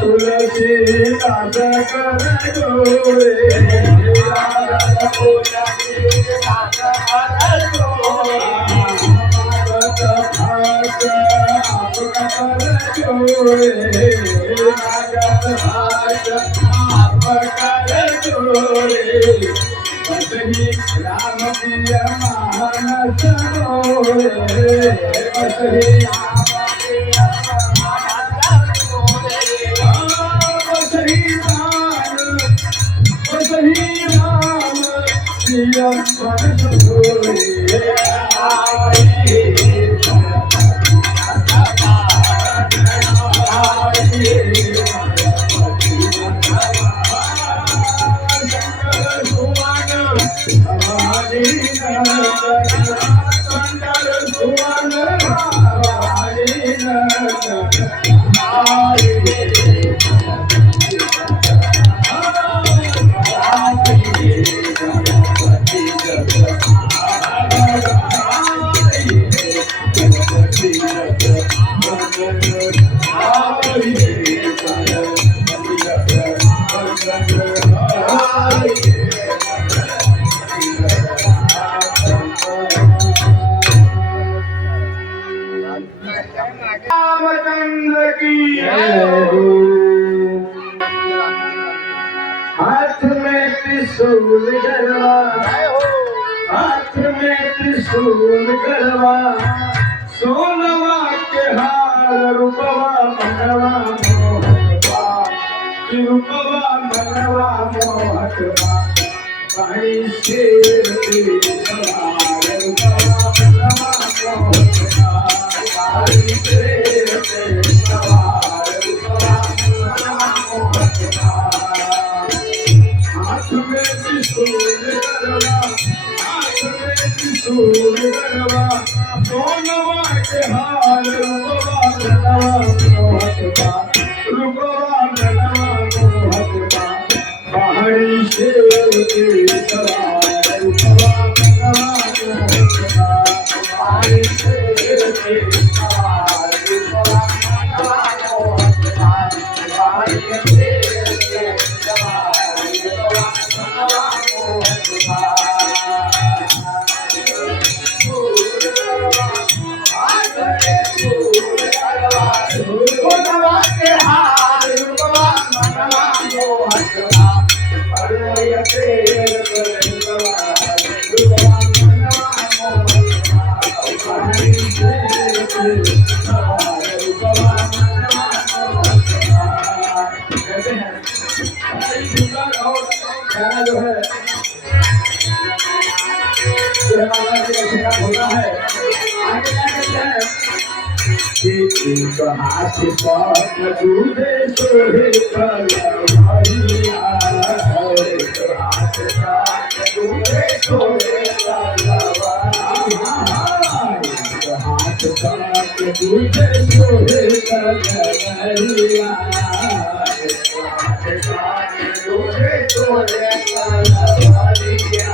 तुलसी दास कर जोड़े राम पिया मानस रामचंद्र की हाथ में त्रिशूल गरवा, हाथ में त्रिशूल गरवा, सोनवा के हार रूपवा मनवा मोहकवा, रूपवा मनवा मोहकवा, भाई शेर की सवार रूपवा मनवा मोहकवा, भाई शेर की सवार रूपवा मनवा मोहकवा। हाथ में त्रिशूल गरवा, हाथ में त्रिशूल गरवा, सोनवा के हार रूपवा मनवा मोहकवा, रूपवा मनवा मोहकवा, पहाड़ी शेर की सवार रूपवा मनवा मोहकवा, पहाड़ी शेर की सवार रूपवा मनवा मोहकवा, पहाड़ी शेर की सवार रूपवा मनवा मोहकवा। जो है होता है आगे एक हाथ पर दूधे सोहे कलवरिया, एक हाथ पर दूधे सोहे कलवरिया, एक हाथ पर दूधे सोहे कलवरिया, एक हाथ पर दूधे सोहे कलवरिया,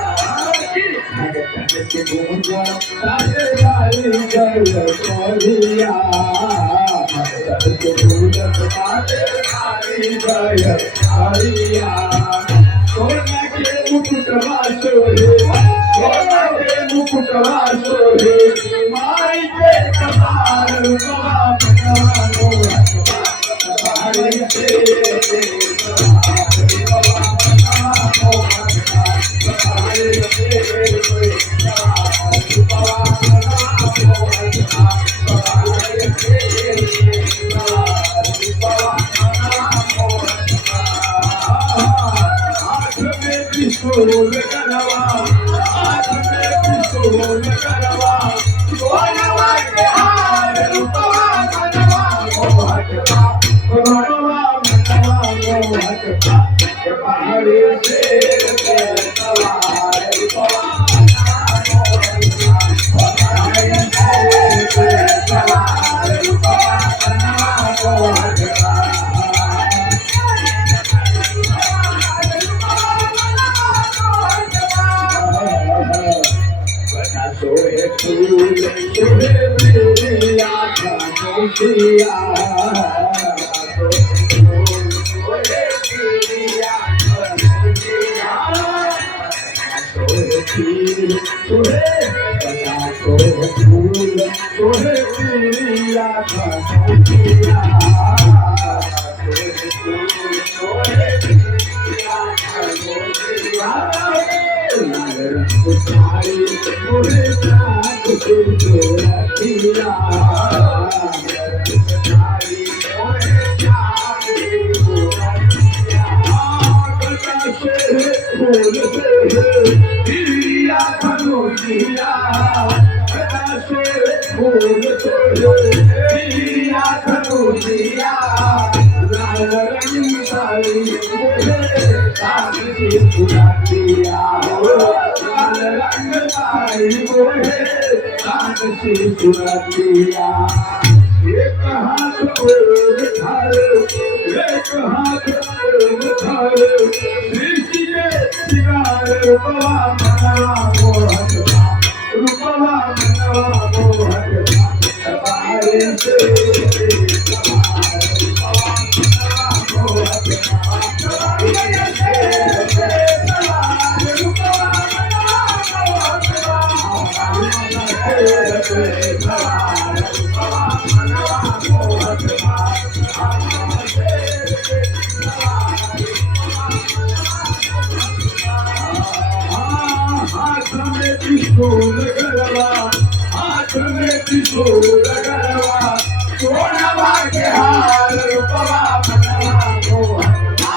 के गुंजा सारे वाली जल कोरिया, सतगुरु माते हरि जय हरिया सोना के मुकुटवा सोहे सोना के मुकुटवा सोहे माई के कपार रूपवा मनवा हरि से Soul Karava, Soul Karava, Sonava ke haar rupava manava mohatva, Sonava manava mohatva, Pahari se savar rupava manava mohatva, Pahari se savar rupava manava mohatva. सोहे फूल सोहे मेरिया खामोशिया सोहे मेरिया खामोशिया सोहे फूल सोहे बना सोहे फूल सोहे मेरिया खामोशिया सोहे फूल सोहे मेरिया Khamoshiyan Putari, Purita, Purita, Purita, Suratiya, ek haath og thare, ek haath og thare, Krishna sigar rupava manava mohatva, rupava manava mohatva, Pahari se savar rupava manava mohatva, Pahari se savar rupava Soul Karava, Sonava ke haar rupava manava mohatva,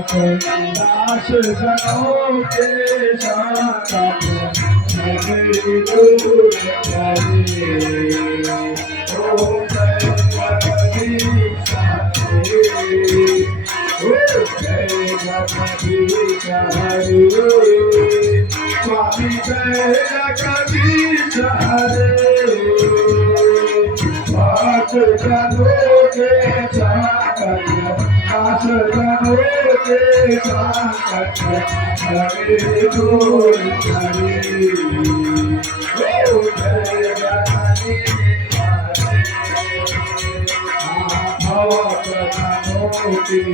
दास जनों के साथ मेरी दूर करे ओ भगवती सारे ओ भगवती सारे स्वामी भगवती सारे बात जनों के साथ दास जनों के साथ मेरी दूर करे ओ भगवती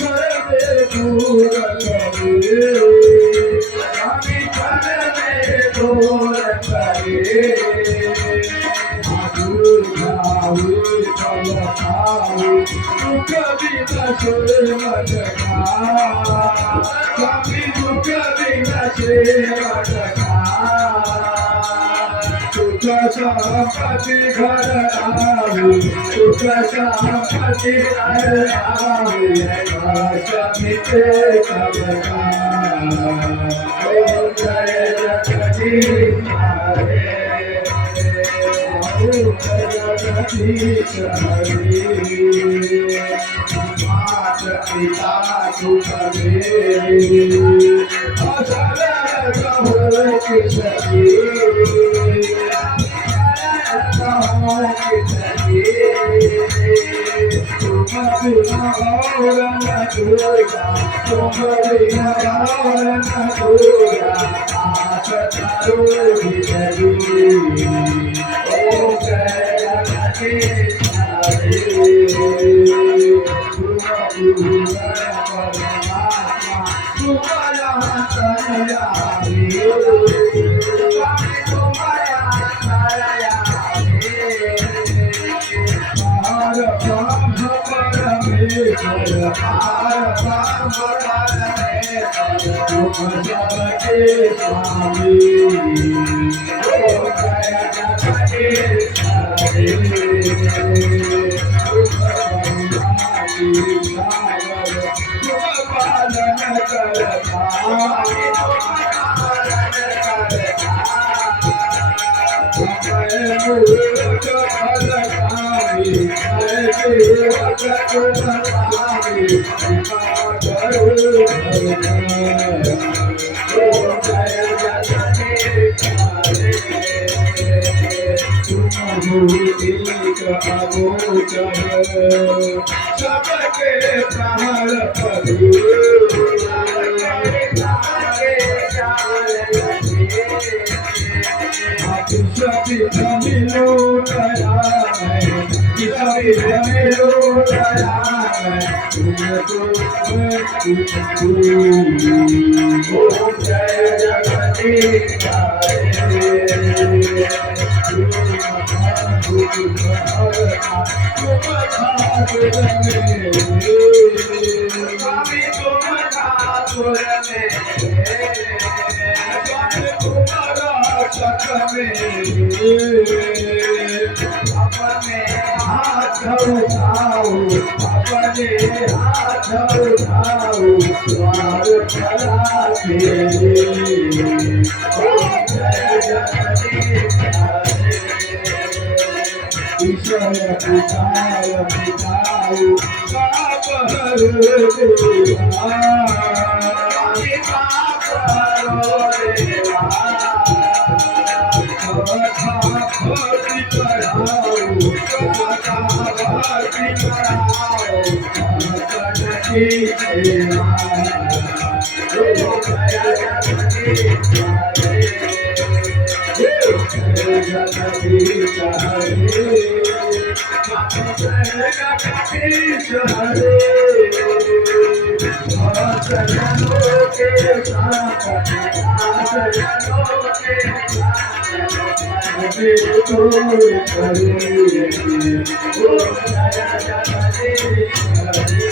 सर्वे दूर करे स्वामी सर्वे दूर करे दुख विनशे मजका स्वामी दुख विनशे मजका सुख संपत्ति घर आवे सुख संपत्ति घर आवे स्वामी ते सबका जय जगदीश हरे जगदीश हरे माता पिता सुख मेरे अचल कहो किसकी तुम बिना और न दूरा तुम बिना और न दूरा आस करो जिंदगी ओ जय जगदीश हरे तुम पूरा परमात्मा तुम्हारा दया सबके प्राण सभी मिलो दया सभी मिलो दया जय जगदीश स्वामी तुम्हारा अपने हाथ उठाओ, अपने हाथ उठाओ, द्वार खड़ा तेरे। ईश्वर पुकार पिताओ, पाप हर देवा, पाप हरो देवा। कथा भक्ति कराओ, कथा भक्ति कराओ, भक्त की सेवा। जय जगदीश जगदीश हरे, जगदीश हरे। सजनों के साथ, सजनों के साथ करे। ओ जय जगदीश हरे।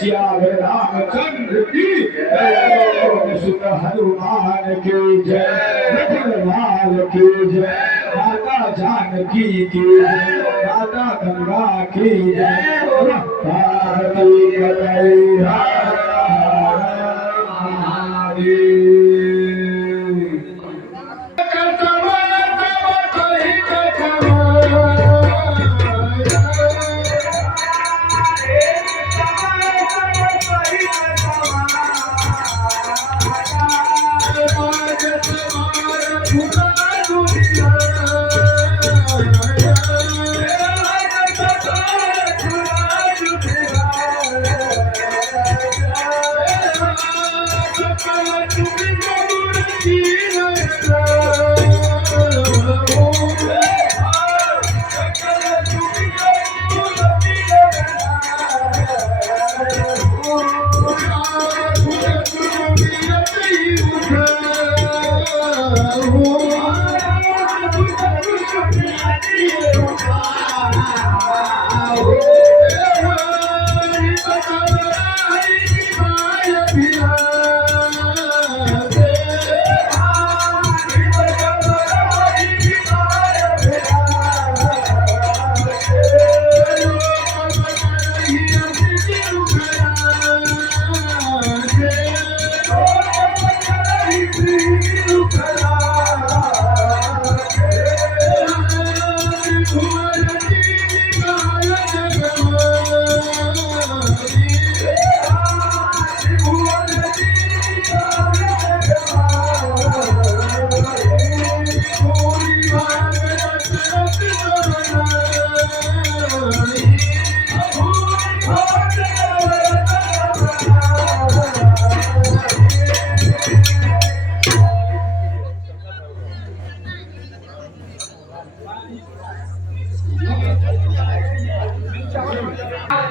श्याम रामचंद्र की जय, सुत हनुमान की जय, लाल की जय, माता जानकी की जय, माता गंगा की जय। पार्वती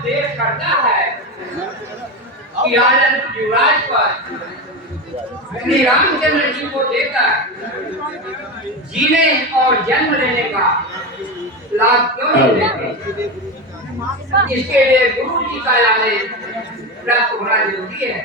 देश करता है कि आज युवराज पर श्री रामचंद्र जी को देकर जीने और जन्म लेने का लाभ क्यों नहीं लेते? इसके लिए गुरु जी का आदेश प्राप्त होना जरूरी है।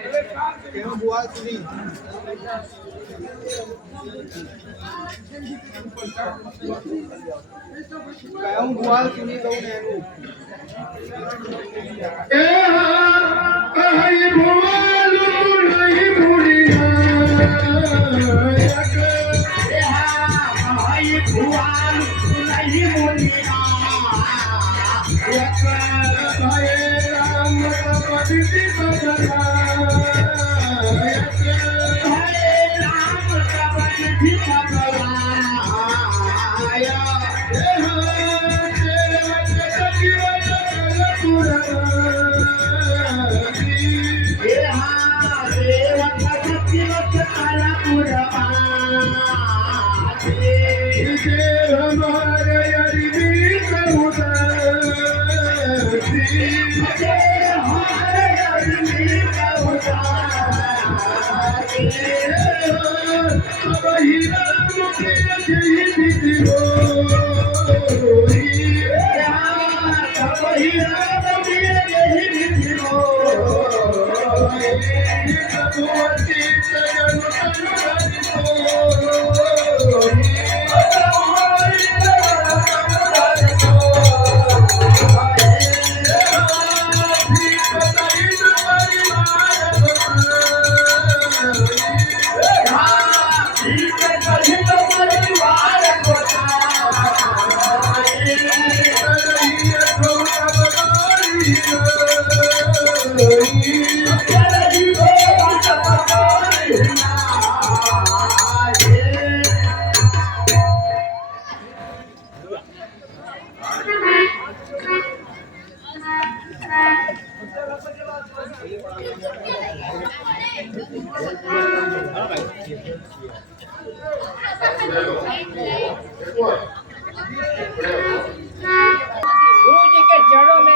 गुरु जी के चरणों में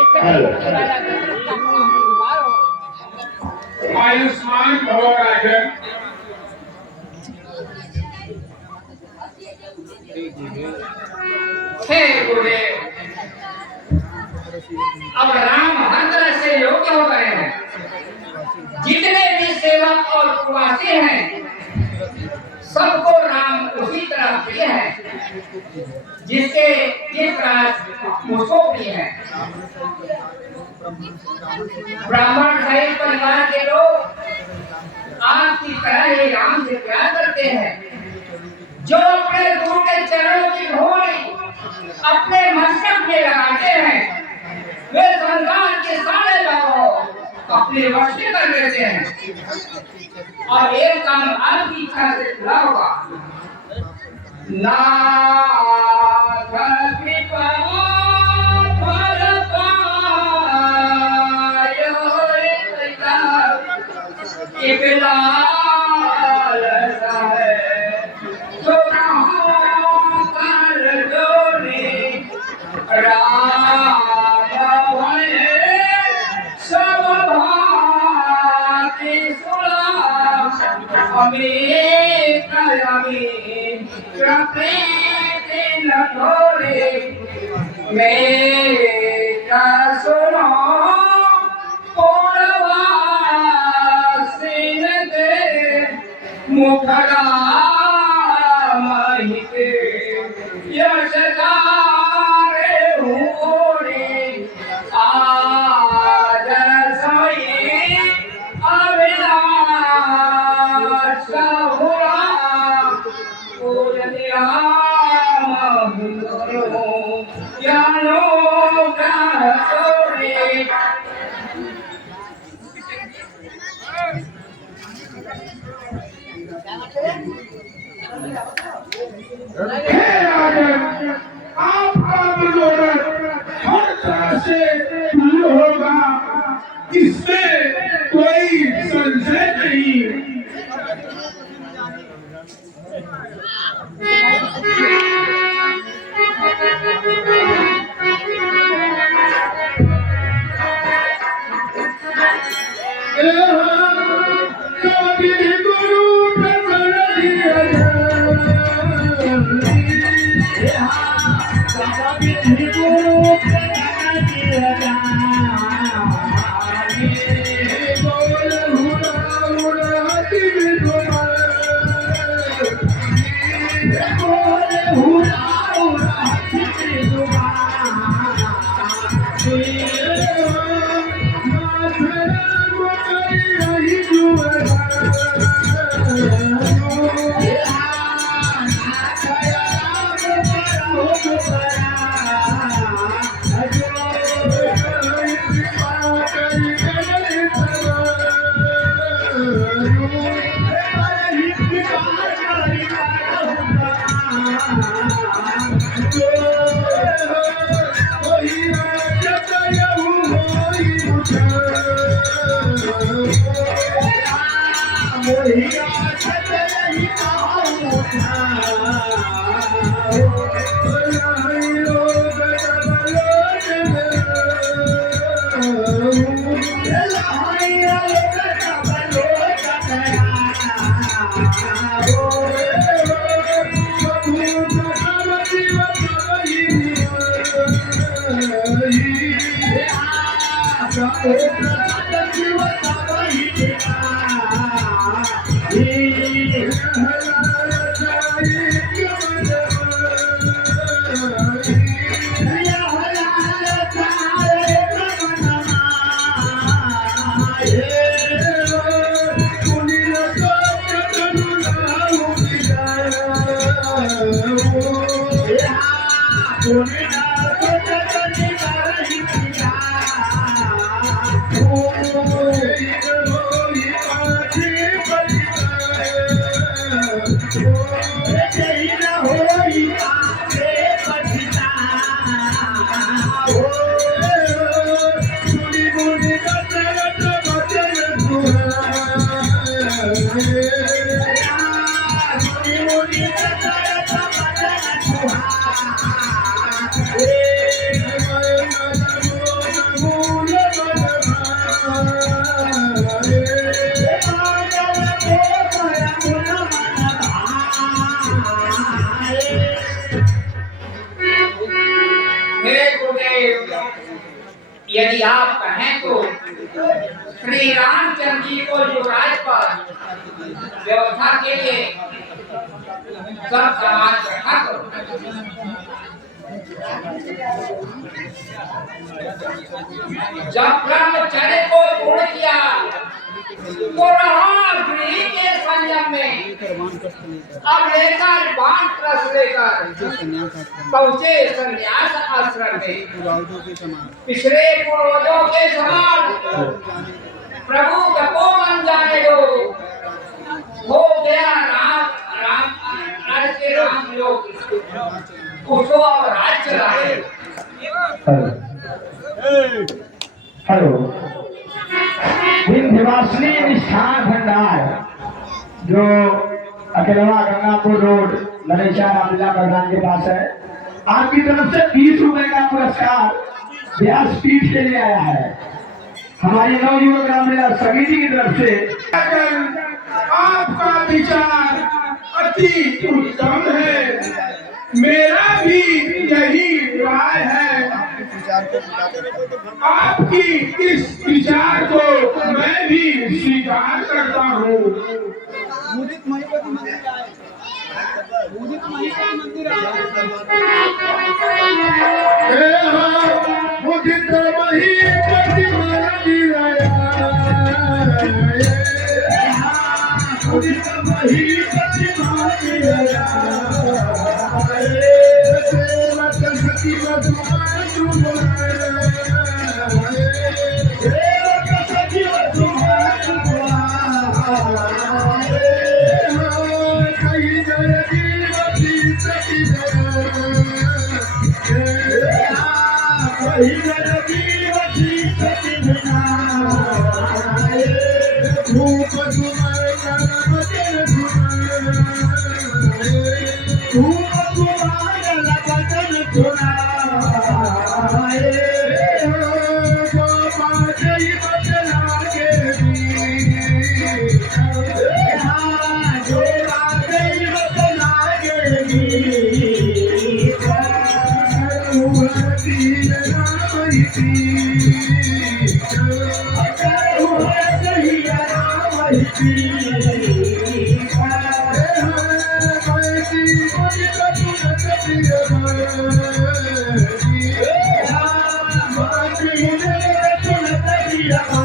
आयुष्मान भव राजन। हे गुरुदेव, अब राम हर तरह से योग्य हो गए हैं। जितने भी सेवक और प्रवासी हैं, सबको राम उसी तरह प्रिय है जिस तरह मुझको प्रिय है। ब्राह्मण सहित परिवार के लोग आपकी तरह ही राम से प्यार करते हैं। जो अपने गुरु के चरणों की धूल अपने मस्तक में लगाते हैं, वे संसार के सारे लोगों अपने वश में कर लेते हैं और एक काम आपकी इच्छा से पूरा होगा। नाथ कृपा फल पायो एक लाल है तो कर जोड़े राम सब भांति सुना हमें कृपे न छोड़े मेरा सुनो पूर्वासीन दे मुखरा महित यश गारे होरे आज सोई अविनाश हुआ पूजनिया महु यानो ग्रह छोड़े। आपका मनोरथ हर तरह से पूर्ण होगा, इसमें कोई संशय नहीं। गुरु यदि आप कहें तो श्री रामचंद्र जी को युवराज पर व्यवस्था के लिए सब समाज इकट्ठा करो। जब ब्रह्मचर्य को पूर्ण किया तो रहा गृह के संयम में, अब लेकर वानप्रस्थ लेकर पहुंचे संन्यास आश्रम में। पिछले पूर्वजों के समान प्रभु तपोवन जाने दो, हो गया राम के राम योग, उसको अब राज चलाए। हेलो, विंध्यवासिनी मिष्ठान भंडार जो अकेलवा गंगापुर रोड नरेशा रामलीला मैदान के पास है, आपकी तरफ से 20 रुपए का पुरस्कार व्यासपीठ के लिए आया है। हमारी नवयुवक रामलीला समिति की तरफ से आपका विचार अति उत्तम है, मेरा भी यही राय है। आपकी इस विचार को मैं भी स्वीकार करता हूँ। मुदित महीपति मंदिर जाओ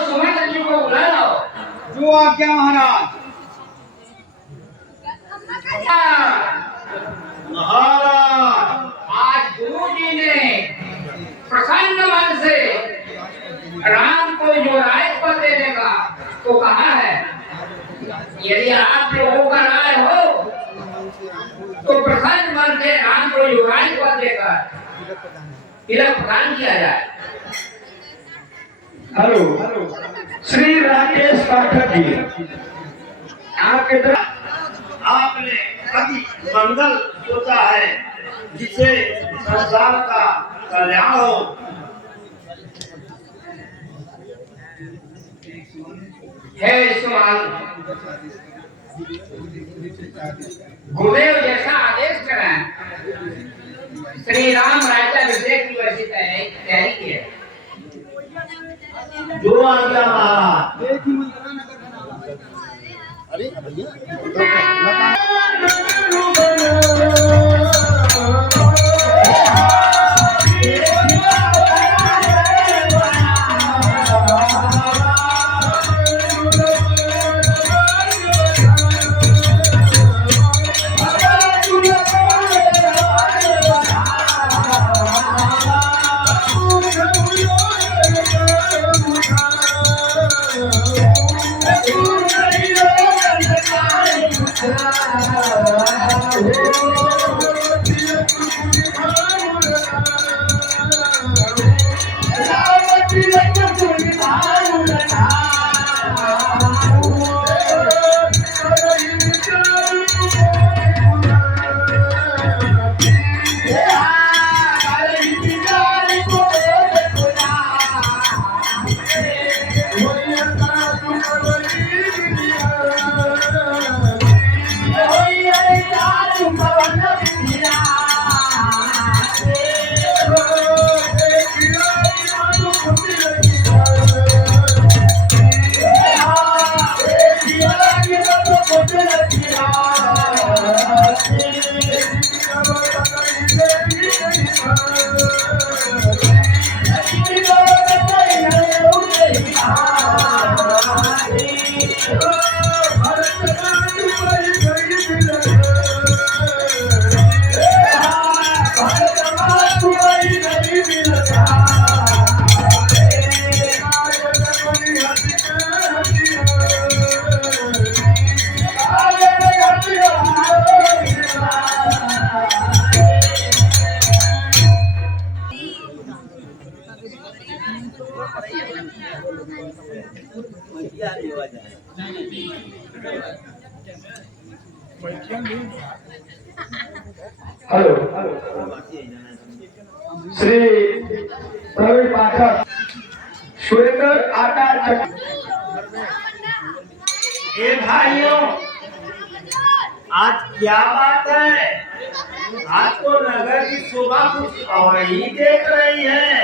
सुमित जी को बुला लाओ। जो आज्ञा महाराज। महाराज आज गुरु जी ने प्रसन्न मन से राम को जो राजपद देने का तो कहा है। यदि आप लोगों का राय हो तो प्रसन्न मन से राम को जो राजपद देकर तिलक प्रदान किया जाए। हेलो श्री राकेश पाठक जी, आपके तरफ आपने अति मंगल सोचा है जिसे संसार का कल्याण हो। हे सुमान, गुरुदेव जैसा आदेश करें। श्री राम राज्याभिषेक की वैसी तैयारी की है। जो आज्ञा महाराज। एक ही मंत्रा नगर हेलो श्री प्रवीण पाठक, सुरेंद्र आकार। ए भाइयों, आज क्या बात है? आज तो नगर की शोभा कुछ और ही देख रही है।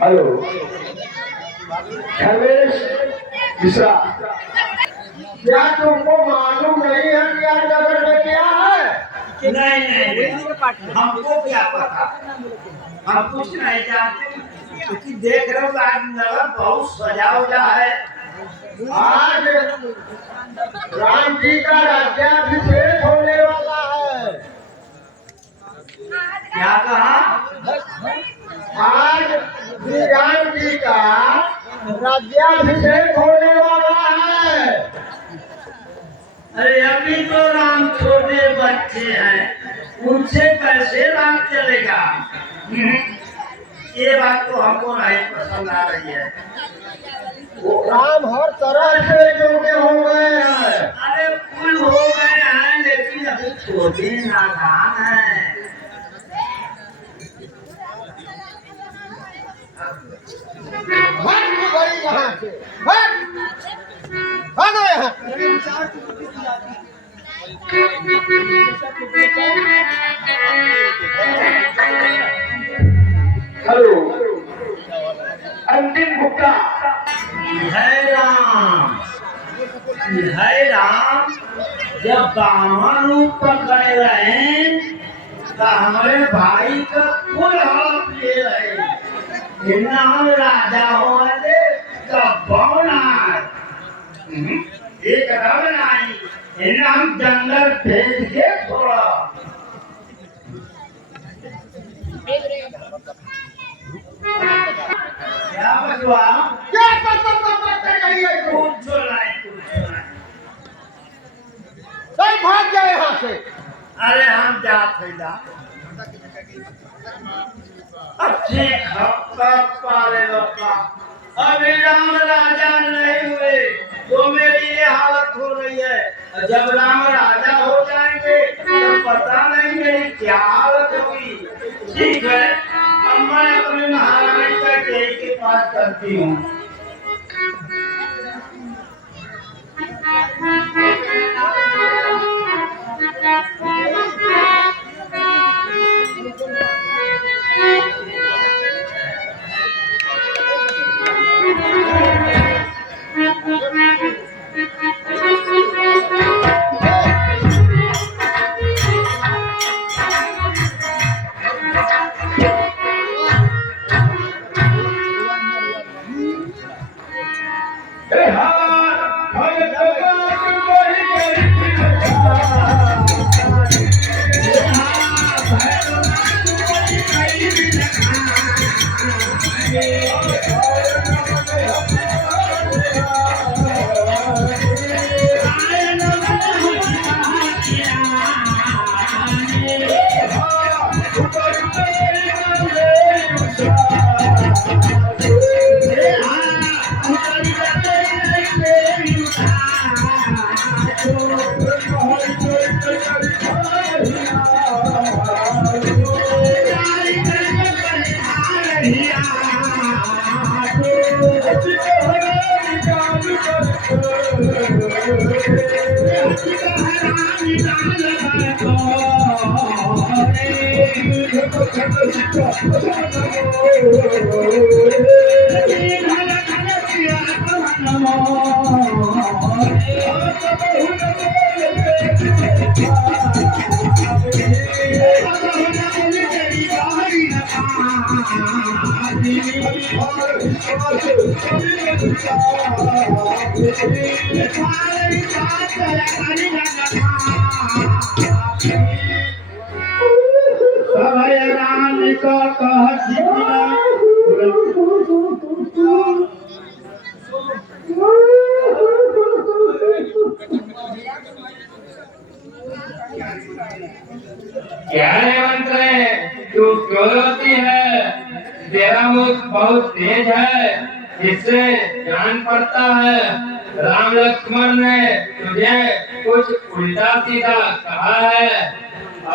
हेलो धर्मेश मिश्रा, क्या तुमको मालूम नहीं है कि आज नगर में क्या है? नहीं, हमको क्या पता, हम कुछ नहीं जानते, क्योंकि देख रहे हो आज नगर बहुत सजा हुआ है। आज राम जी का राज्याभिषेक होने वाला है। क्या कहा? आज श्री राम जी का राज्याभिषेक होने वाला है। अरे अभी तो राम छोटे बच्चे हैं, उनसे कैसे राम चलेगा? ये बात तो हमको नहीं पसंद आ रही है। राम हर तरह से योग्य हो गए हैं। अरे फूल हो गए हैं, लेकिन अभी छोटे नादान हैं। हेलो अंतिम गुप्ता है राम जब बामन रूप पकड़े रहे तो हमारे भाई का कुल हड़प ले रहे नाम राजा हो एक रव नहीं नाम जंगल भेज के छोड़ा क्या बचवा क्या कर रही है तू? कुछ चुराई नहीं भाग गए यहाँ से। अरे हम जात फैला अच्छे हफ्ता पाले लोका अभी राम राजा नहीं हुए तो मेरी ये हालत हो रही है जब राम राजा हो जाएंगे तो पता नहीं मेरी क्या हालत होगी ठीक है अब मैं अपने महारानी का देवी के पास करती हूँ क्या है मंत्र तू क्यों रोती है? तेरा मुख बहुत तेज है जिससे जान पड़ता है राम लक्ष्मण ने तुझे कुछ उल्टा सीधा कहा है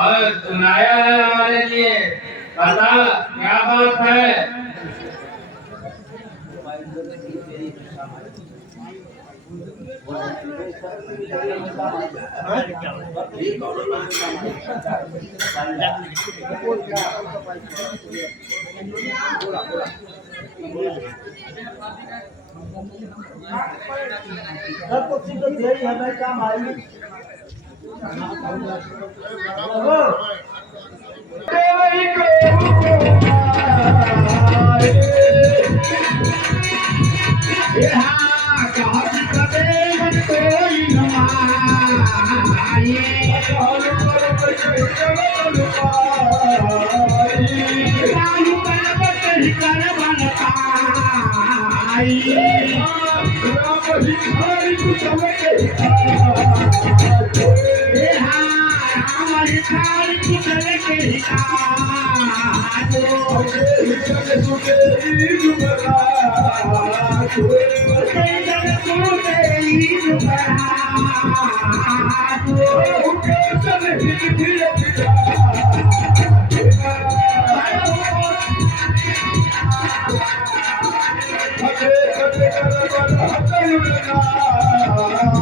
और सुनाया है हमारे लिए। बता क्या बात है? सब कुछ तो यही हमें क्या मालूम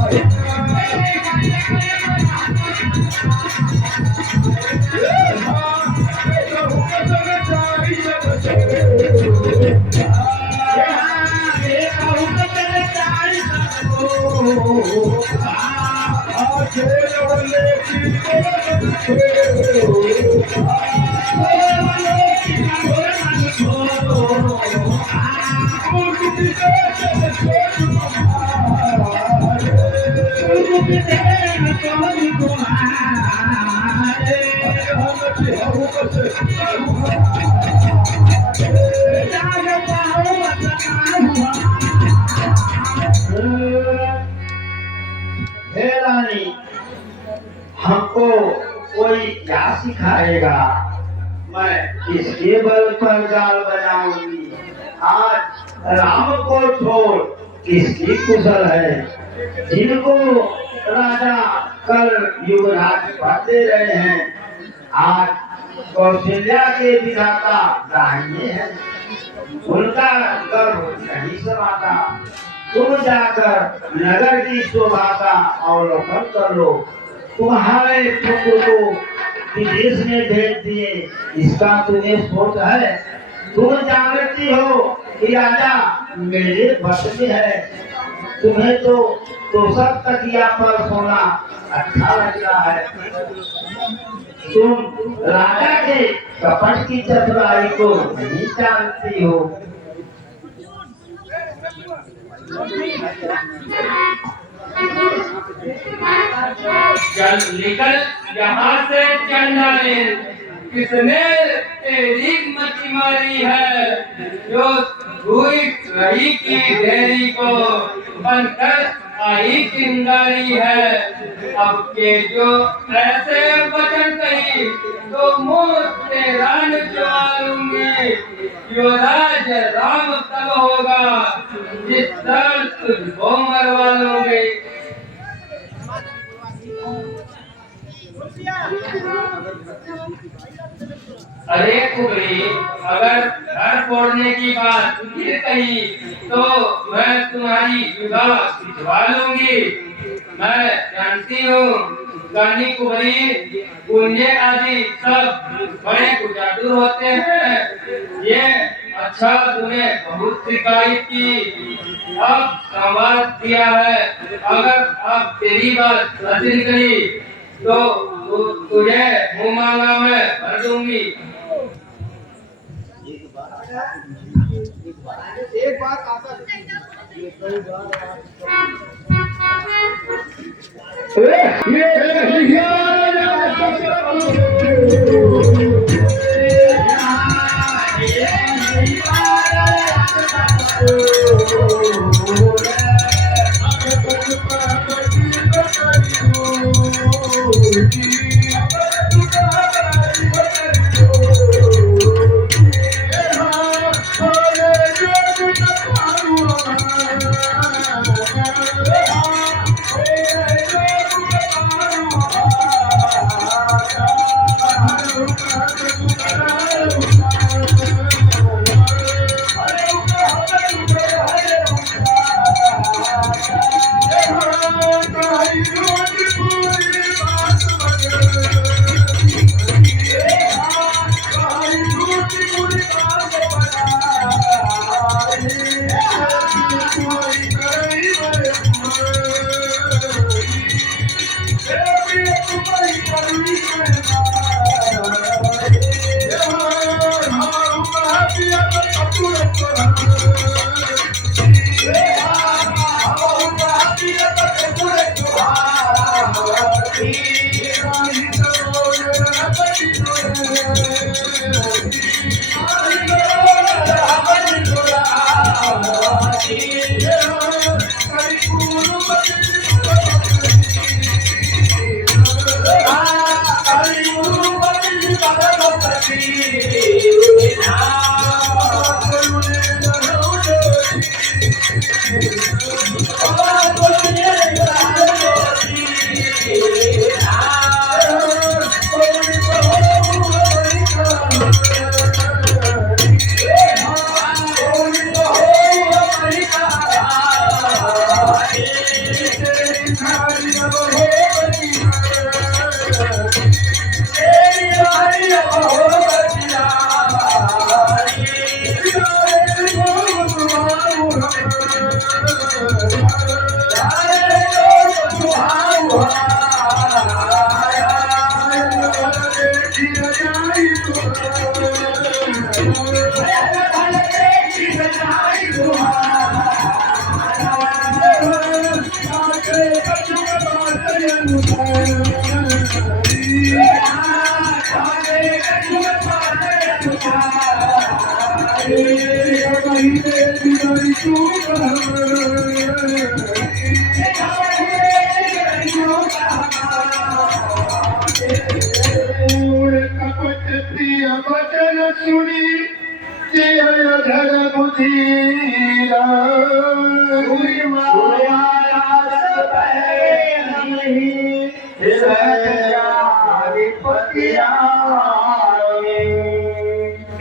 Okay. हे रानी, हमको कोई क्या सिखाएगा? मैं किसके बल पर जाल बनाऊंगी? आज राम को छोड़ किसकी कुशल है? जिनको राजा कल युवराज पढ़ते रहे हैं, आज कौशल्या के विधाता दाहिने हैं। उनका गर्व नहीं समाता। तुम जाकर नगर की शोभा का अवलोकन कर लो। तुम्हारे पुत्र को विदेश में भेज दिए, इसका तुम्हें सोच है? तुम जानती हो कि राजा मेरे वश में है। तुम्हें तो सब तकिया पर सोना अच्छा लग रहा है। तुम राजा के कपट की चतुराई को नहीं जानती हो। चल निकल यहाँ से चंडाली, किसने तेरी मति मारी है? जो हुई रही की ढेरी को बनकर आई चिंगारी है। अब के जो ऐसे वचन कही तो मुँह तेरा निचवालूंगी। युवराज राम तब होगा जिस दर तुझको मरवा लूंगी। अरे कुबरी, अगर घर फोड़ने की बात फिर कही तो मैं तुम्हारी विवाह खिंचवा लूंगी। मैं जानती हूँ गानी कुबरी, पुण्य आदि सब बड़े कुचातुर होते हैं। ये अच्छा तुमने बहुत शिकायत की, अब संवाद दिया है। अगर अब तेरी बात सच निकली तो तुझे मुँह मांगा मैं भर दूंगी। एक बार आता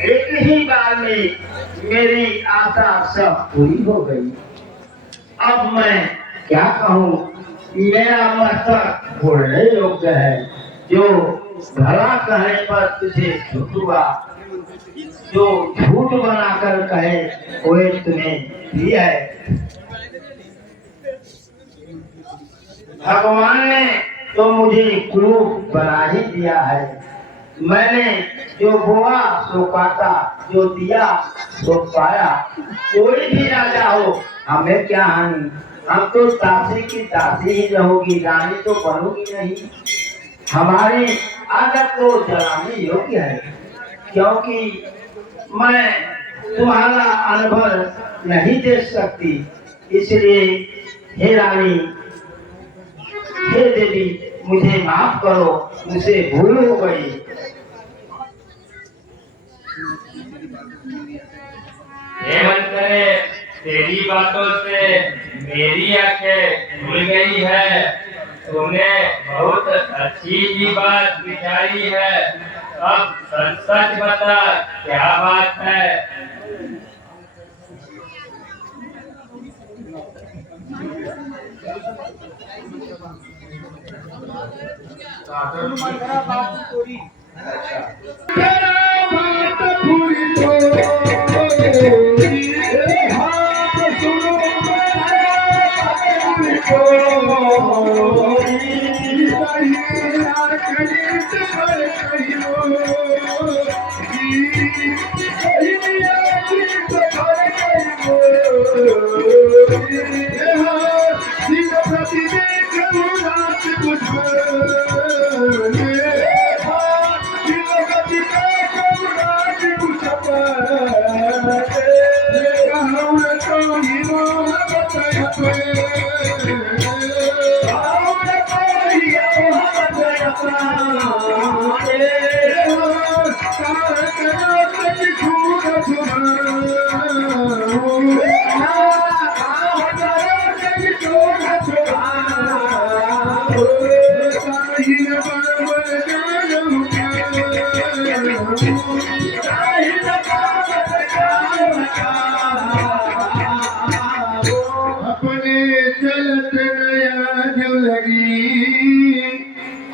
एक ही बार में मेरी आशा सब पूरी हो गई। अब मैं क्या कहूँ, मेरा मस्तक बोलने योग्य है। जो भला कहने पर तुझे झूठ हुआ, जो झूठ बनाकर कहे वो तुम्हें भी है। भगवान ने तो मुझे कुरूप बना ही दिया है। मैंने जो बोआ सो काटा, जो दिया सो पाया। कोई भी राजा हो, हमें क्या हानि, हम तो दासी की दासी ही रहोगी, रानी तो बनोगी नहीं। हमारी आदत तो जलाने योग्य है, क्योंकि मैं तुम्हारा अनुभव नहीं देख सकती। इसलिए हे रानी, हे देवी, मुझे माफ करो, मुझसे भूल हो गई। हेमंत करे, तेरी बातों से मेरी आंखें खुल गई है। तूने बहुत अच्छी ही बात बिचारी है। अब सच सच बता, क्या बात है?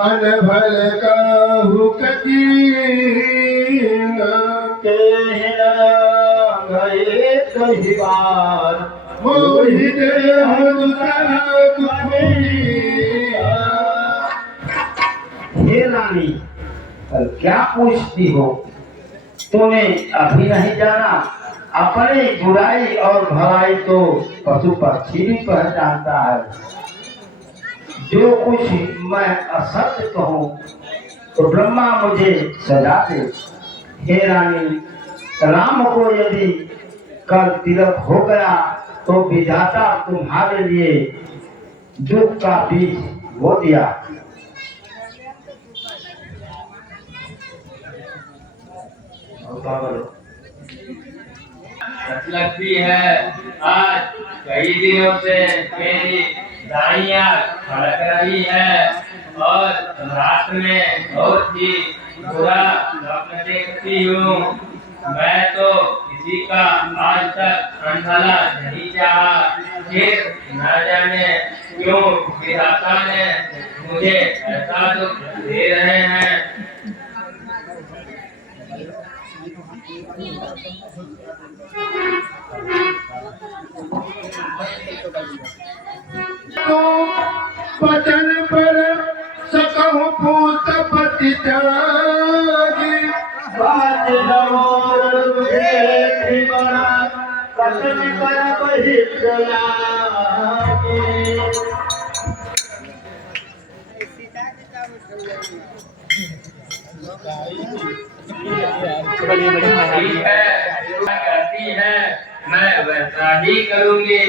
अनभल का हुकती कहना गए कई बार मोहित हे रानी, कल क्या पूछती हो? तूने अभी नहीं जाना, अपनी बुराई और भलाई तो पशु पक्षी भी पहचानता है। जो कुछ मैं असत्य कहूँ तो ब्रह्मा मुझे सजा दे। हे रानी, राम को यदि कल तिलक हो गया तो विधाता तुम्हारे लिए दुख का बीज बो दिया। सच लगती है, आज कई दिनों से मेरी दाइयाँ खड़क रही है और रात में बहुत ही बुरा स्वप्न देखती हूँ। मैं तो किसी का आज तक अनभला नहीं चाहा, फिर न जाने क्यों विधाता ने मुझे ऐसा दुख दे रहे हैं। बचन पर सकहु पूत पति त्यागी, बाज नमोर भेटि बड़ा कथन करब हित लागी। ठीक है, कहती है मैं वैसा ही करूंगी।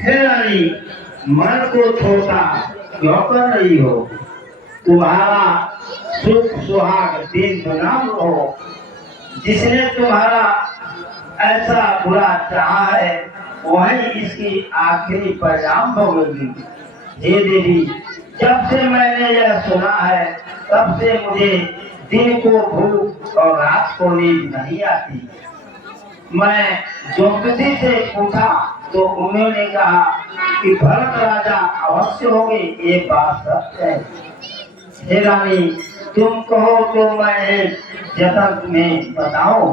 हे रानी, मन को छोटा क्यों कर रही हो? तुम्हारा सुख सुहाग दिन दुनाम हो। जिसने तुम्हारा ऐसा बुरा चाहा है वही इसकी आखिरी परिणाम भोगेगी। हे देवी, जब से मैंने यह सुना है तब से मुझे दिन को भूख और रात को नींद नहीं आती। मैं ज्योतिषी से पूछा तो उन्होंने कहा कि भरत राजा अवश्य होंगे, ये बात सत्य है। हे रानी, तुम कहो तो मैं एक जतन में बताओ।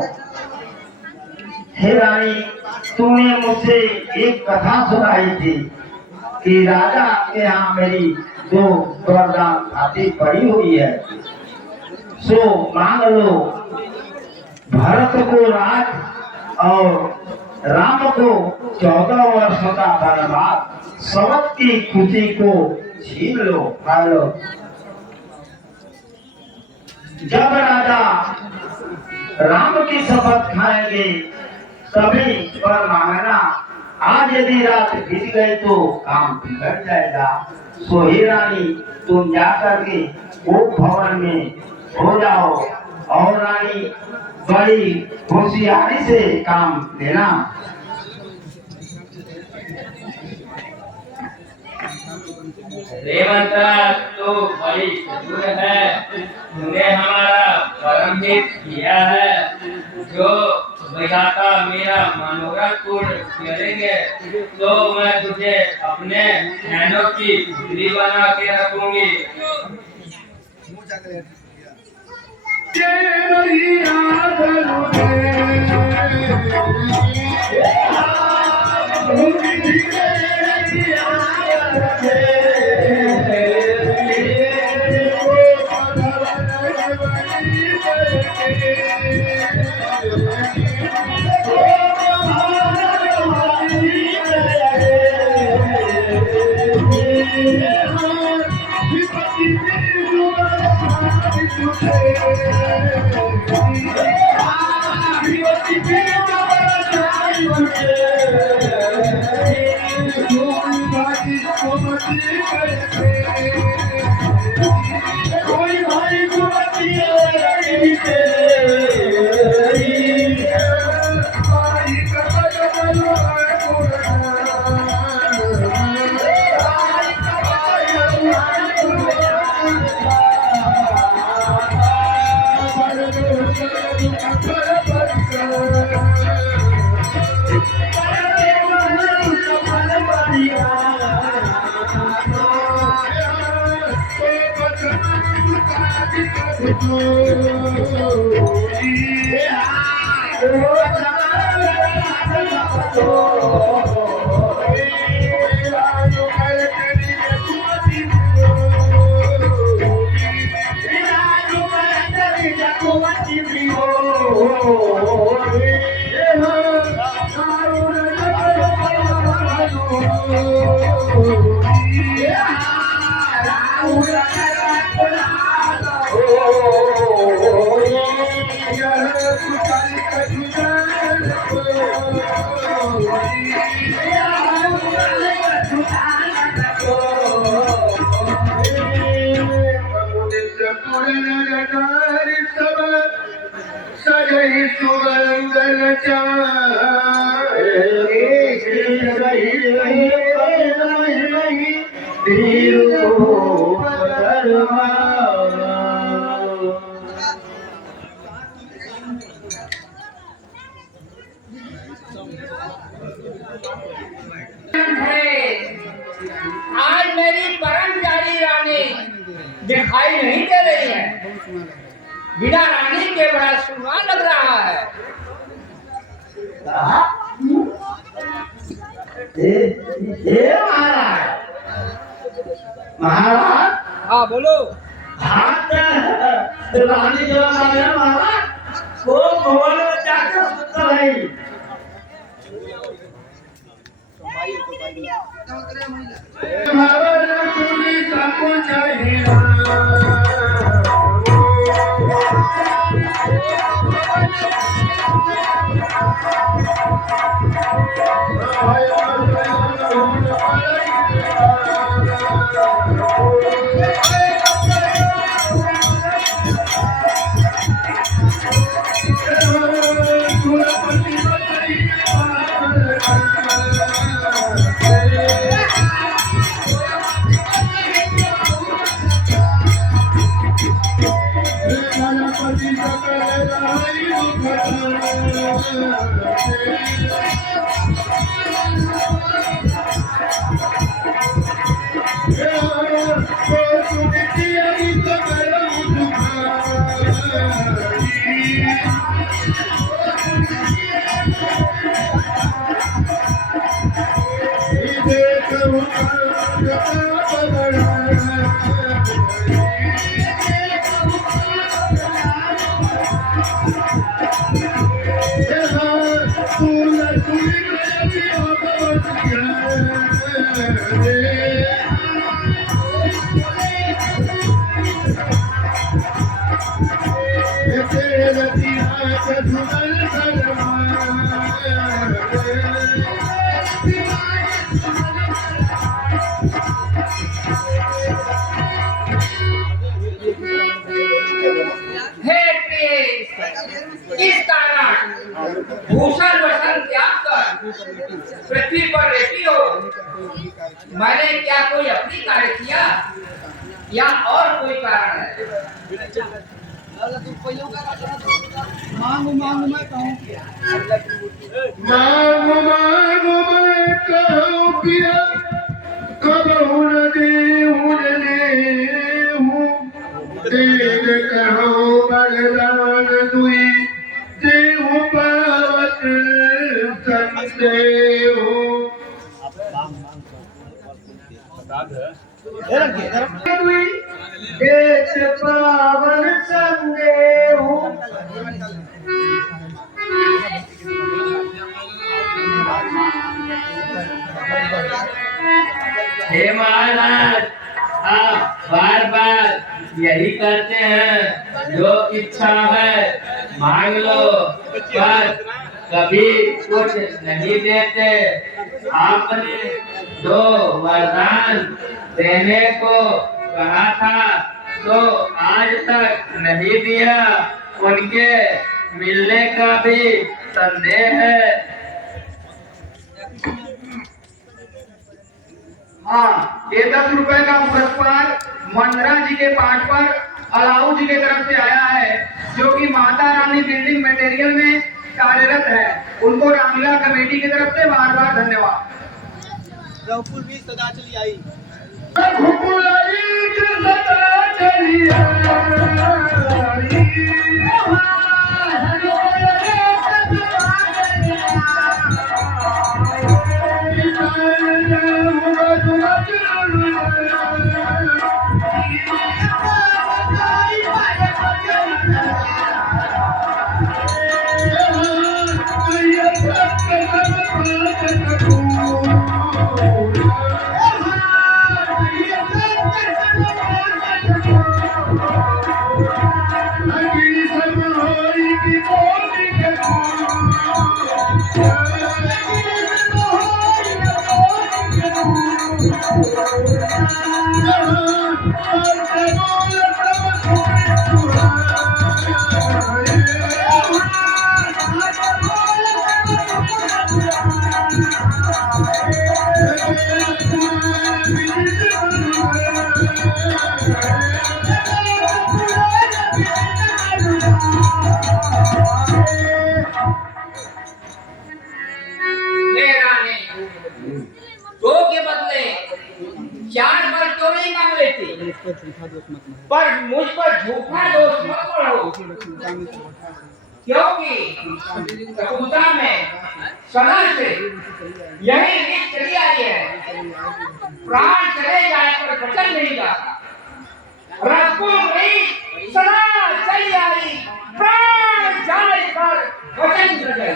हे रानी, तूने मुझसे एक कथा सुनाई थी कि राजा के यहाँ मेरी 2 वरदान खाती पड़ी हुई है, सो मांग लो। भरत को राज और राम को 14 वर्ष का वनवास, सबक की खुशी को छीन लो, खा लो। जब राजा राम की शपथ खाएंगे तभी पर मांगना। आज यदि रात बीत गई तो काम बिगड़ जाएगा। सो हे रानी, तुम जाकर के वो भवन में हो जाओ और रानी बड़ी होशियारी से काम लेना। रेवंतरा तो बड़ी चतुर है, तूने हमारा परम हित किया है। जो विधाता मेरा मनोरथ पूर्ण करेंगे तो मैं तुझे अपने नैनों की पुत्री बना के रखूंगी। कोई भाई सजई सुगंधन आज मेरी परमचारी रानी दिखाई नहीं दे रही है। बिना रानी के बड़ा सुना लग रहा है। महाराज हाँ बोलो। रानी जो महाराज वो भवन में जाकर सुंदर है। भवन तुम्हें सब चाहिए भूषण वसन त्याग कर पृथ्वी पर रहती हो। मैंने क्या कोई अपनी कार्य किया या और कोई कारण है? मांगू मांगू मैं कहूँ मांगू मांगू मैं कहूँ पिया कबहू न देहू न लेहू देख कहो बलरान दुई देहू पावत संदेहू देश पावन संदेहू हे महाराज, आप बार बार यही करते हैं। मांग लो, पर कभी कुछ नहीं देते। आपने जो वरदान देने को कहा था तो आज तक नहीं दिया। उनके मिलने का भी संदेह है। हाँ, ये 10 रुपए का पुरस्कार मंदरा जी के पाठ पर अलाऊ जी की तरफ से आया है, जो कि माता रानी बिल्डिंग मटेरियल में कार्यरत है। उनको रामलीला कमेटी की तरफ से बार बार धन्यवाद। रघुपुर भी सदा चली आई। दो के बदले 4 पर क्यों नहीं मांग लेती? पर मुझ पर झूठा दोष मत पड़ो, क्योंकि शकुंतला में सदा से यही रीत चली आई है। प्राण चले जाए पर वचन नहीं जाता। रघुकुल रीत सदा चली आई, प्राण जाए पर वचन न जाए।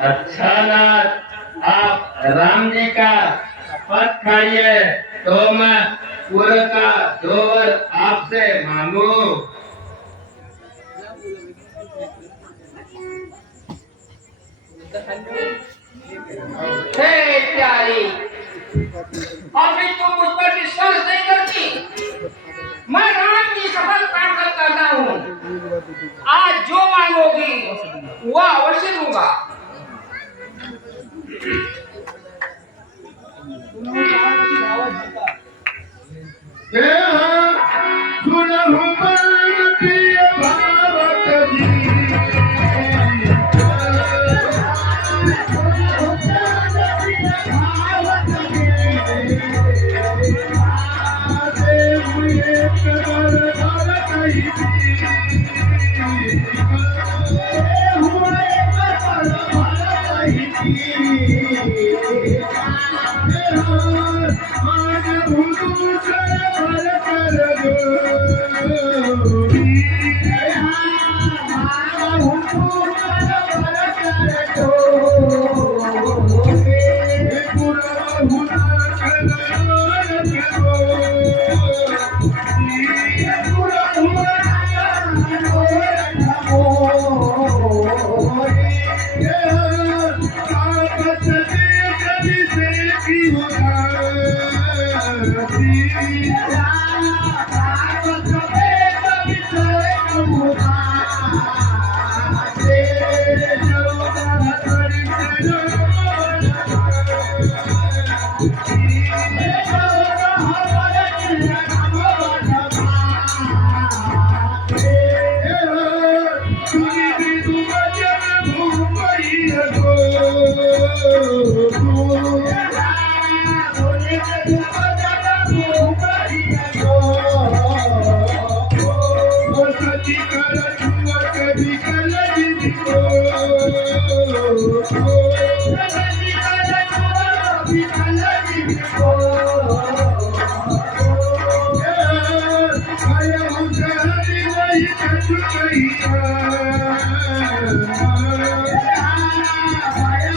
अच्छा नाथ, आप राम जी का पद खाइए तो मैं पूरा का 2 वर आपसे मांगू। हे प्यारी, अभी तुम मुझ पर विश्वास नहीं करती। मैं राम की शपथ खाकर कहता हूँ, आज जो मांगोगी वह अवश्य दूंगा।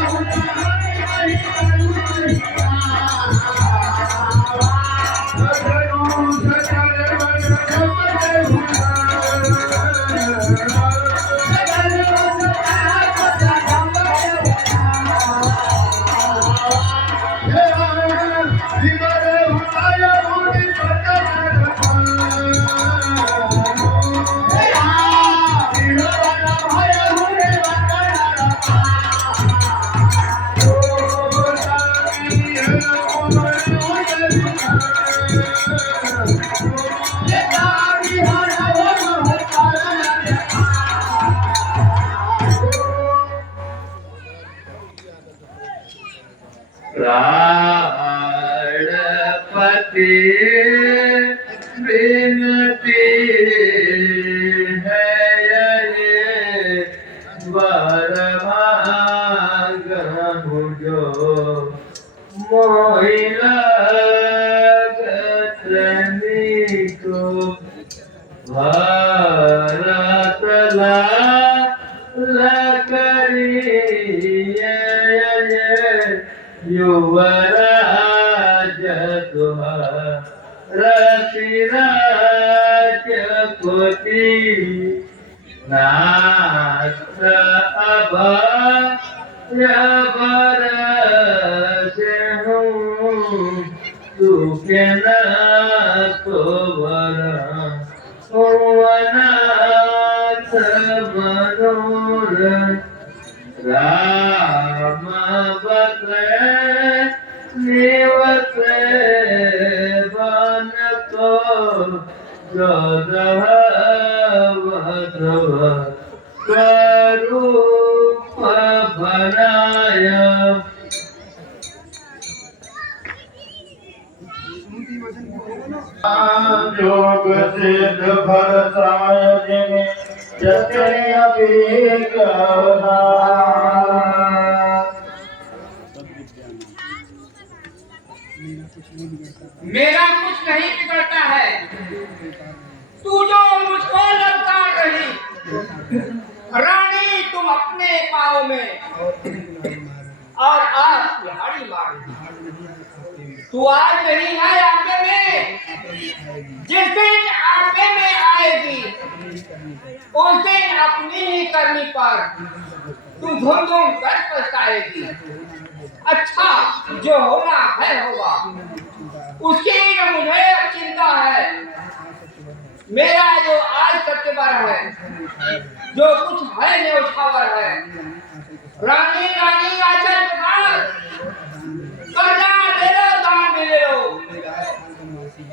Thank you. प्राणपति विनती है ये वर मांगहु जो मोहिला गतनी को भारत लकरिए युवराज रसिराज कोटि नाथ अब बरस हूँ तू के न तो वनाथ मनोरथ राम बसे निवसे बन को जोदह वधव स्वरूप बनाय योग सिद्ध भरसाय जिने जतय विकरा मेरा कुछ नहीं बिगड़ता है। तू जो मुझको ललकार रही, रानी तुम अपने पाँव में और आज तिहाड़ी मार रही। तू आज नहीं है आपे में, जिस दिन आपे में आएगी उस दिन अपनी ही करनी पर तू धूम धूम कर पछताएगी। अच्छा जो होना है होगा, उसकी न मुझे अब चिंता है। मेरा जो आज सत्यवर है, जो कुछ है न्यौछावर है। रानी रानी आचल पुकार, कर्जा ले लो दान भी ले लो,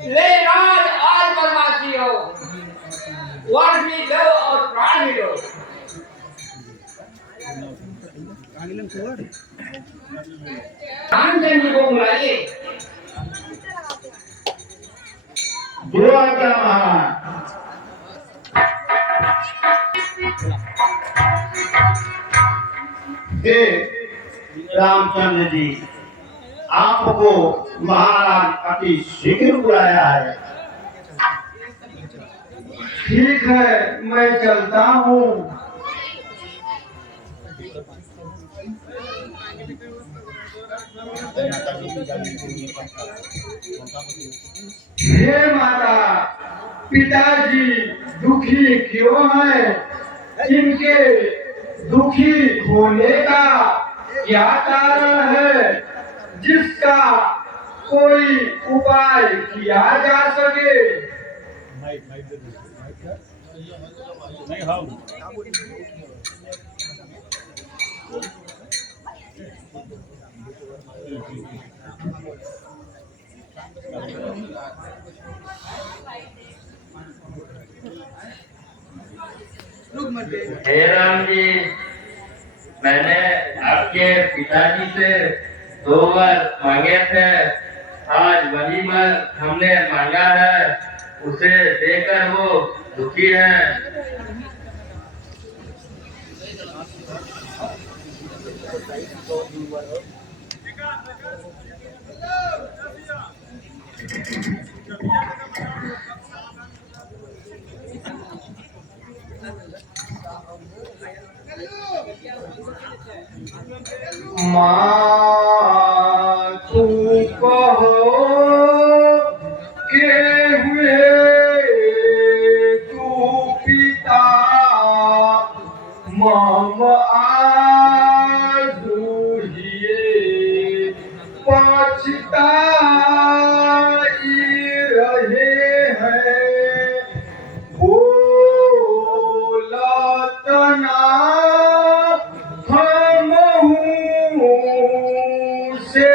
ले राज आज बदमाशी हो, वर भी लो और प्राण भी लो। रामचंद्र को बुलाइए। दुआका महाराज हे रामचंद्र जी, आपको महाराज अति शीघ्र बुलाया है। ठीक है, मैं चलता हूँ। हे माता, पिताजी दुखी क्यों हैं? इनके दुखी होने का क्या कारण है जिसका कोई उपाय किया जा सके? हे राम जी, मैंने आपके पिताजी से 2 बार मांगे थे। आज वही बार हमने मांगा है, उसे देकर वो दुखी है। माँ तू कहो के हुए तू पिता मम आजुहिए पछताई रहे हैं बोलत ना से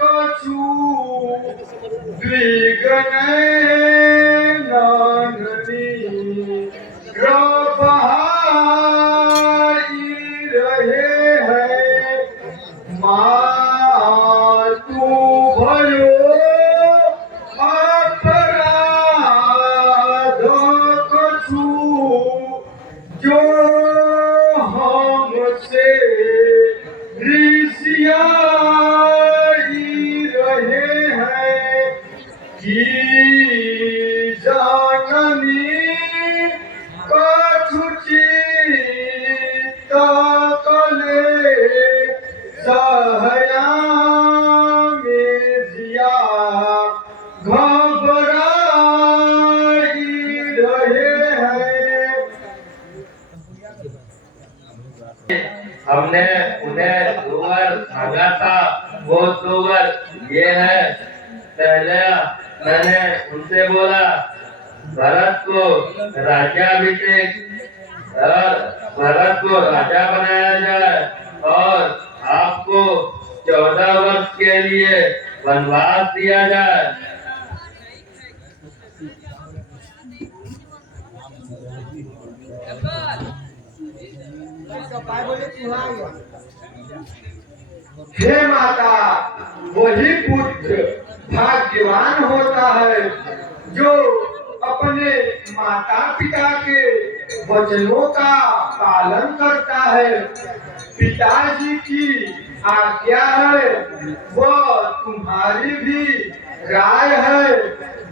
कछु विघ्न नाननी रही रहे हैं माँ पर भागा था वो सुअर ये है। पहले मैंने उनसे बोला भरत को राज्याभिषेक और भरत को राजा बनाया जाए और आपको 14 वर्ष के लिए वनवास दिया जाए। हे माता, वही पुत्र भाग्यवान होता है जो अपने माता पिता के वचनों का पालन करता है। पिताजी की आज्ञा है वह तुम्हारी भी राय है।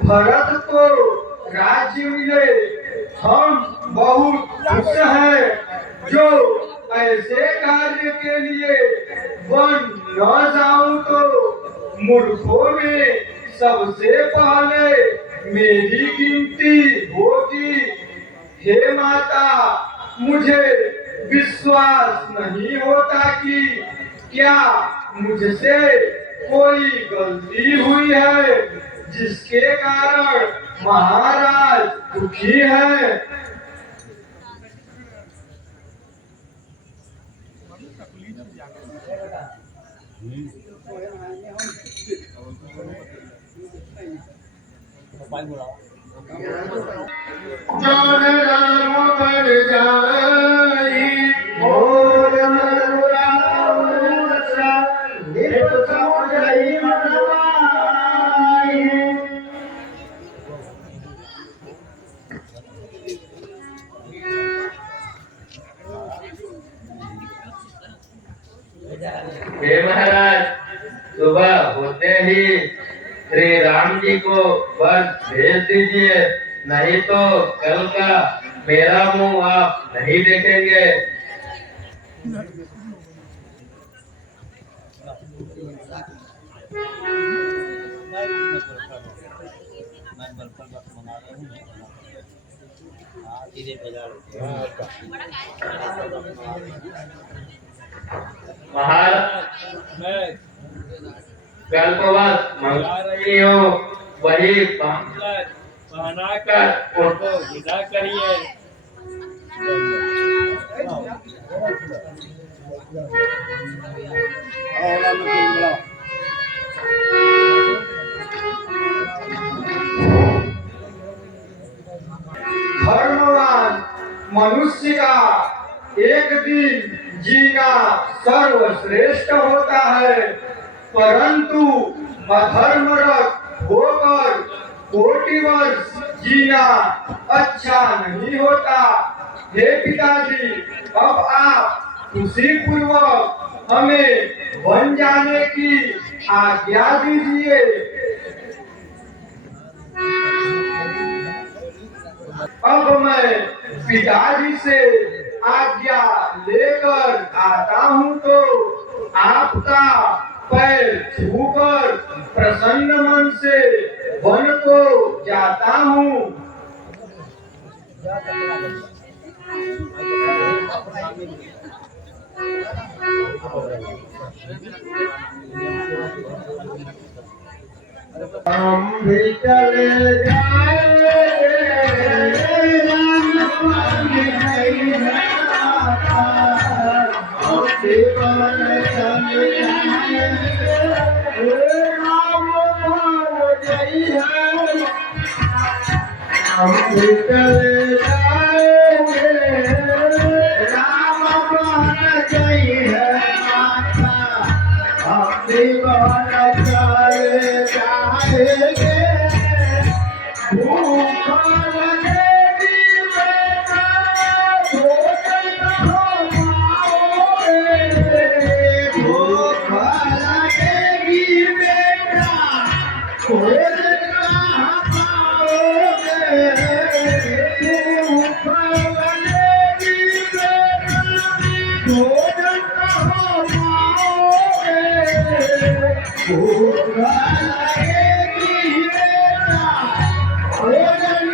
भरत को राज्य मिले, हम बहुत खुश हैं। जो ऐसे कार्य के लिए वन न जाऊं तो मूर्खों में सबसे पहले मेरी गिनती होगी। हे माता, मुझे विश्वास नहीं होता कि क्या मुझसे कोई गलती हुई है जिसके कारण महाराज दुखी है। जौन राम पर जाई मोर राम सा नित समुझई मनवाई। हे महाराज, सुबह होते ही श्री राम जी को बस भेज दीजिए, नहीं तो कल का मेरा मुंह आप नहीं देखेंगे। महाराज, कल्पवत मंगल हो वही बनाकर उनको विदा करिए। धर्मवान मनुष्य का एक दिन जीना सर्वश्रेष्ठ होता है, परंतु अधर्मरत होकर कोटि वर्ष जीना अच्छा नहीं होता। हे पिताजी, अब आप खुशी पूर्वक हमें वन जाने की आज्ञा दीजिए। अब मैं पिताजी से आज्ञा लेकर आता हूँ तो आपका पैर छूकर प्रसन्न मन से वन को जाता हूँ। हम भी चले जाएंगे, हम भी चले जाएंगे, राम बन गई है माता, हम भी बन चले जाएंगे। भूख लगेगी बेटा, भोजन खाओगे, भूख लगेगी बेटा, भोजन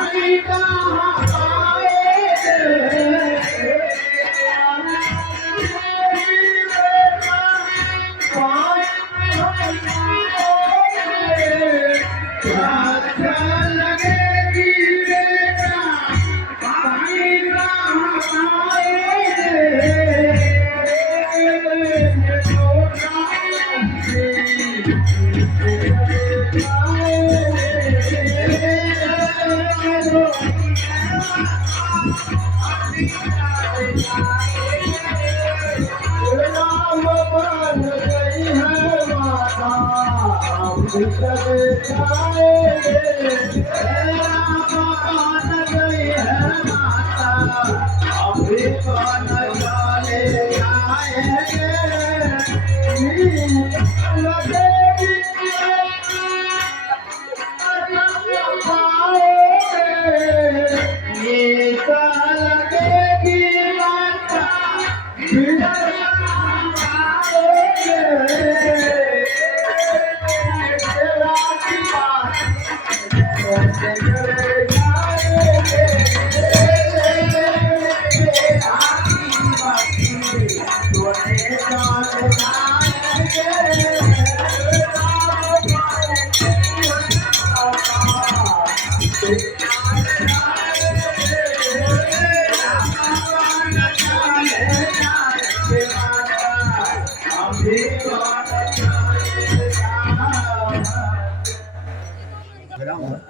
पानी कहाँ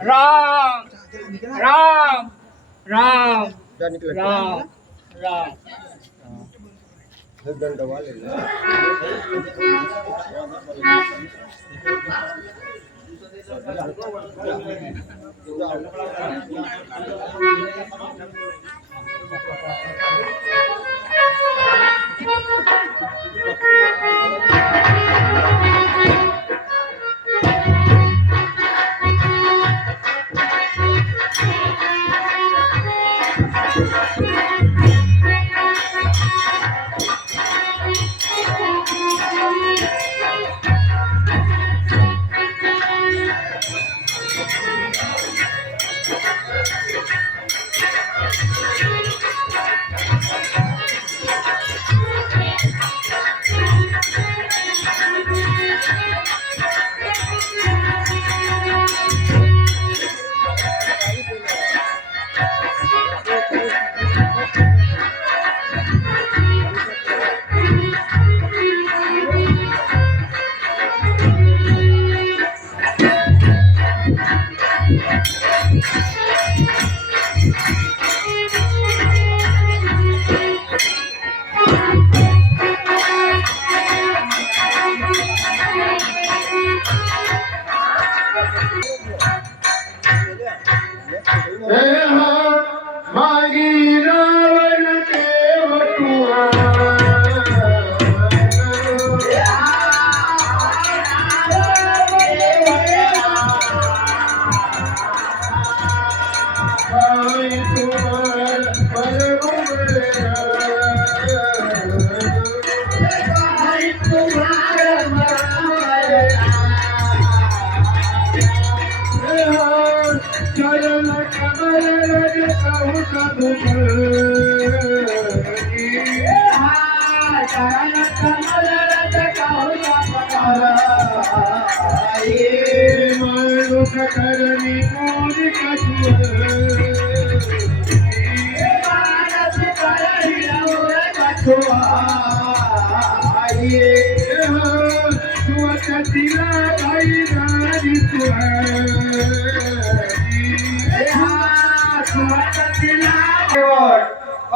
राम राम राम राम राम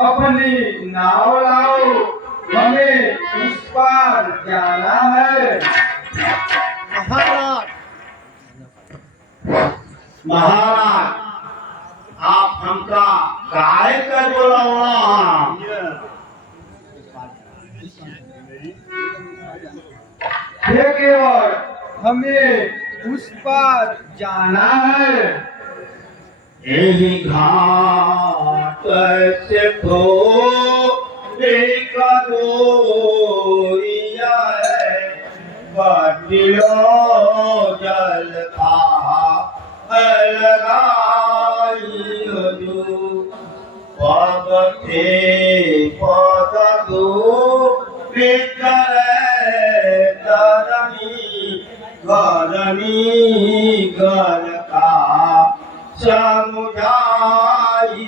अपनी नाव लाओ, हमें उस पार जाना है। महाराज आप हमका काहे कर बोला केवल हमें उस पार जाना है। यही घाट से का गोरिया बटिलो जल था लगाई थे पद दो करनी घर का समुझाई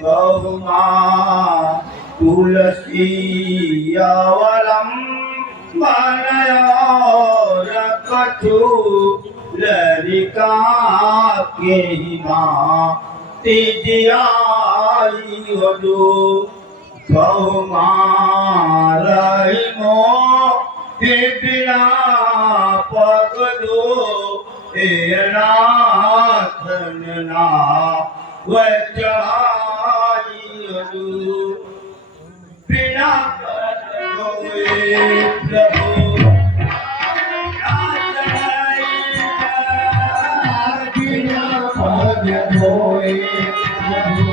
बहुमा तुलसी अवलम बनयोर कछु लरिका के माँ तिजियाई बहुमारई मो बिना पग दो नाथन ना वचाई बिना पग दोए प्रभु बिना पग दोए प्रभु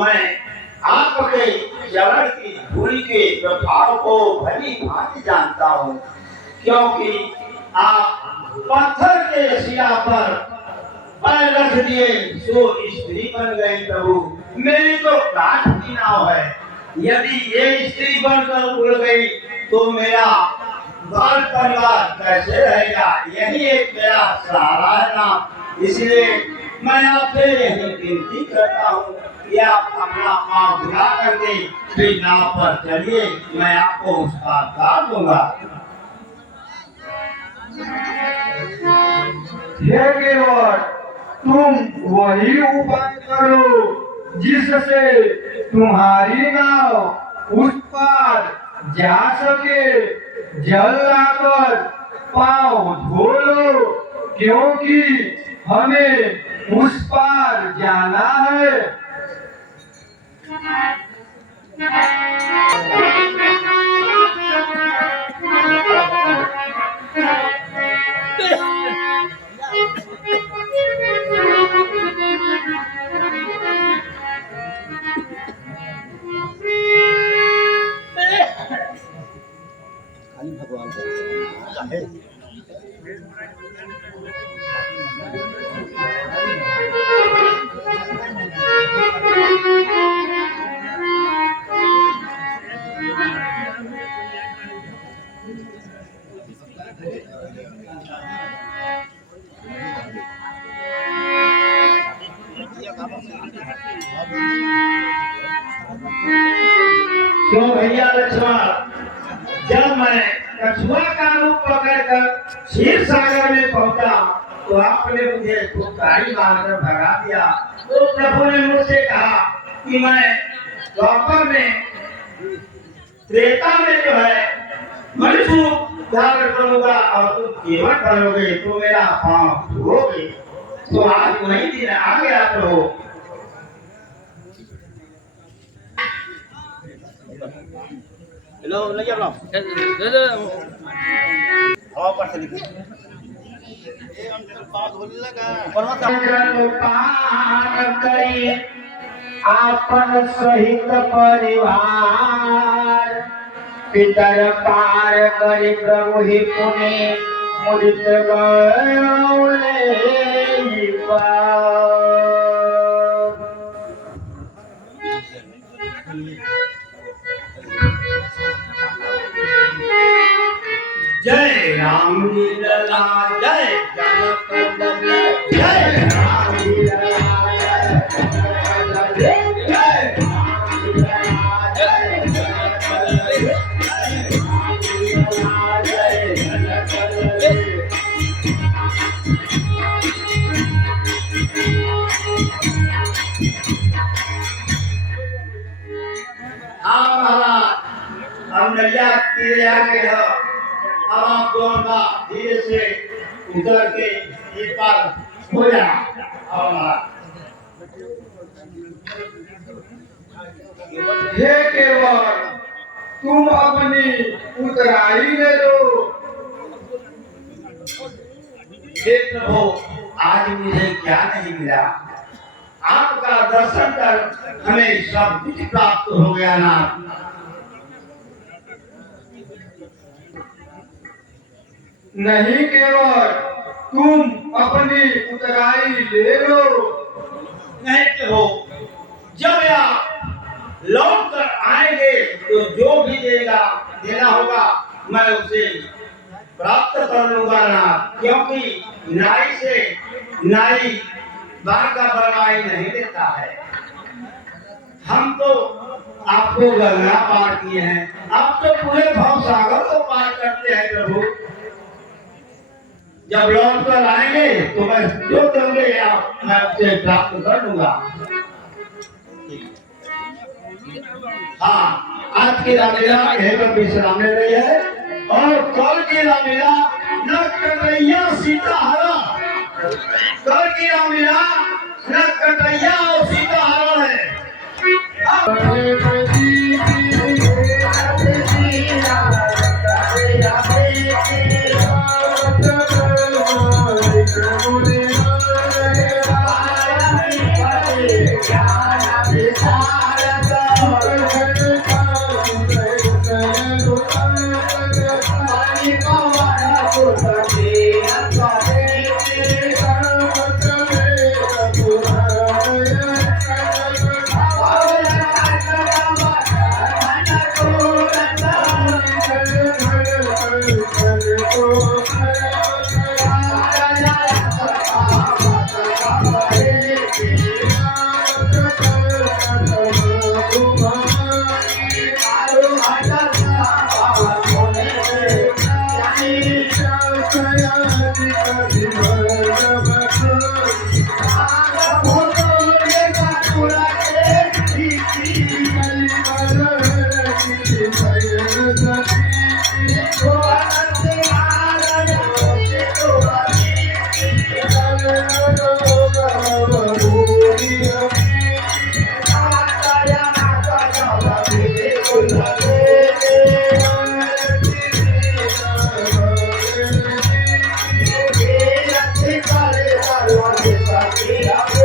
मैं आपके चरण की धूल के प्रभाव को भली भांति जानता हूँ, क्योंकि आप पत्थर के शिला पर पैर रख दिए सो स्त्री बन गए। प्रभु, मेरी तो काठ की नाव है, यदि ये स्त्री बनकर उड़ गई तो मेरा घर परिवार कैसे रहेगा? यही एक मेरा सहारा है ना। इसलिए मैं आपसे यही विनती करता हूँ कि आप अपना पाँव गिरा करके फिर नाव पर चलिए, मैं आपको उसका दान दूंगा। हे गिरवट, तुम वही उपाय करो जिससे तुम्हारी नाव उस पार जा सके। जल लाकर पाँव धो लो, क्योंकि हमें उस पार जाना है। खाली भगवान का है। क्यों भैया लक्ष्मण, जब मैं कछुआ का रूप पकड़कर क्षीर सागर में पहुंचा तो आपने मुझे फुटकारी मारकर भगा दिया। तो प्रभु ने मुझसे कहा कि मैं द्वापर में त्रेता में जो है मनुष्य धारण करूंगा और तुम केवट बनोगे तो मेरा पांव छुओगे। तो आज वही दिन आ गया प्रभु। हेलो नहीं आप हवा पर से लिखिए ये अंकल बात होने लगा पान करी आपन सहित परिवार पितर पार करी प्रभु ही पुनि मुदित गौले जय राम जी लला जय जनक नंदन जय राम जी लला जय राम जी लला जय जनक नंदन जय जनक नंदन। हाँ महाराज, हम नैया तीरे आ गए हो। अब आप दोनों धीरे से उतर के एक बार हो जाना। हे केवल तुम अपनी उतराई ले लो। हे प्रभु, आज मुझे क्या नहीं मिला, आपका दर्शन कर हमें सब कुछ प्राप्त हो गया ना। नहीं केवल तुम अपनी उतराई ले लो। नहीं प्रभु, जब आप लौट कर आएंगे तो जो भी देना होगा मैं उसे प्राप्त कर लूंगा ना, क्योंकि नाई से नाई बार का बरवाई नहीं देता है। हम तो आपको गंगा पार किए हैं, आप तो पूरे भव सागर को पार करते हैं प्रभु। जब लौट कर आएंगे तो मैं जो दोगे आप मैं उसे प्राप्त कर लूंगा। हाँ, आज की रामलीला यहीं पर विश्राम ले रही है और कल की रामलीला न कन्हैया सीताहरण, कल की रामलीला न कन्हैया और सीताहरण है। Yeah.